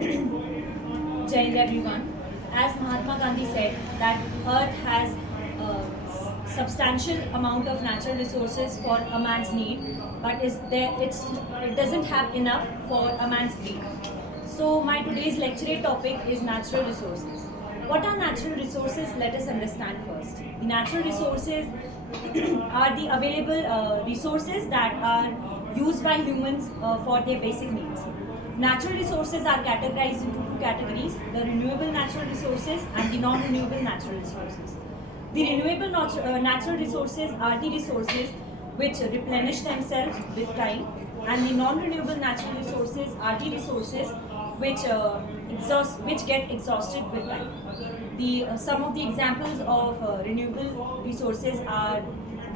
Jai Hind everyone. As Mahatma Gandhi said, that Earth has a substantial amount of natural resources for a man's need, but it doesn't have enough for a man's greed. So my today's lecture topic is natural resources. What are natural resources? Let us understand first. The natural resources are the available resources that are used by humans for their basic needs. Natural resources are categorized into two categories: the renewable natural resources and the non-renewable natural resources. The renewable natural resources are the resources which replenish themselves with time, and the non-renewable natural resources are the resources which get exhausted with time. Some of the examples of renewable resources are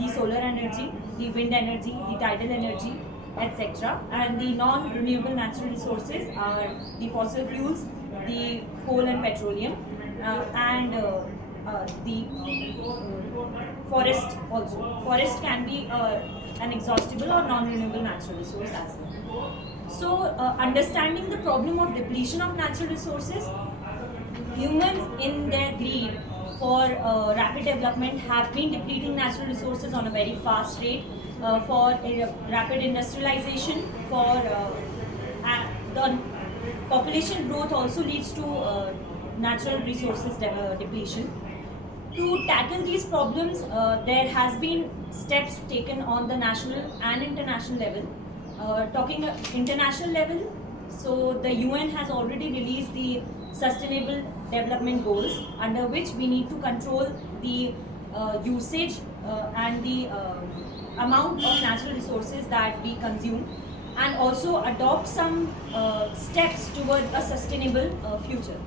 the solar energy, the wind energy, the tidal energy, etc. And the non-renewable natural resources are the fossil fuels, the coal and petroleum, and the forest also. Forest can be an exhaustible or non-renewable natural resource as well. So, understanding the problem of depletion of natural resources, humans in their greed for rapid development have been depleting natural resources on a very fast rate for rapid industrialization, for the population growth also leads to natural resources depletion. To tackle these problems, there has been steps taken on the national and international level. Talking international level, so the UN has already released the Sustainable Development Goals, under which we need to control the usage and the amount of natural resources that we consume, and also adopt some steps towards a sustainable future.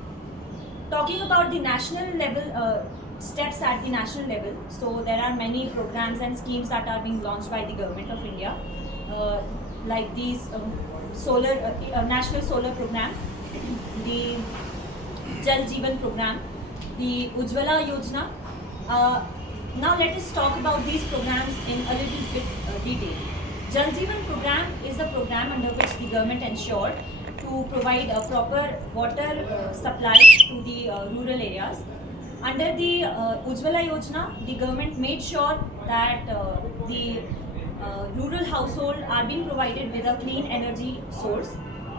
Talking about the national level, steps at the national level, so there are many programs and schemes that are being launched by the government of India, like these national solar program, the Jal Jeevan program, the Ujjwala Yojana. Now let us talk about these programs in a little bit detail. Jal Jeevan program is a program under which the government ensured to provide a proper water supply to the rural areas. Under the Ujjwala Yojana, the government made sure that the rural household are being provided with a clean energy source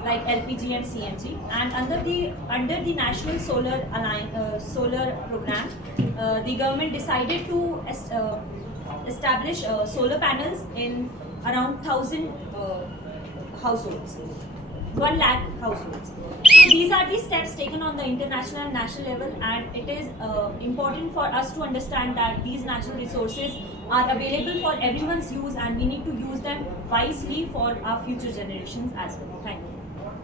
like LPG and CNG. And under the National Solar Program, the government decided to establish solar panels in around 1,000 households. 1 lakh households. So these are the steps taken on the international and national level, and it is important for us to understand that these natural resources are available for everyone's use, and we need to use them wisely for our future generations as well. Thank you.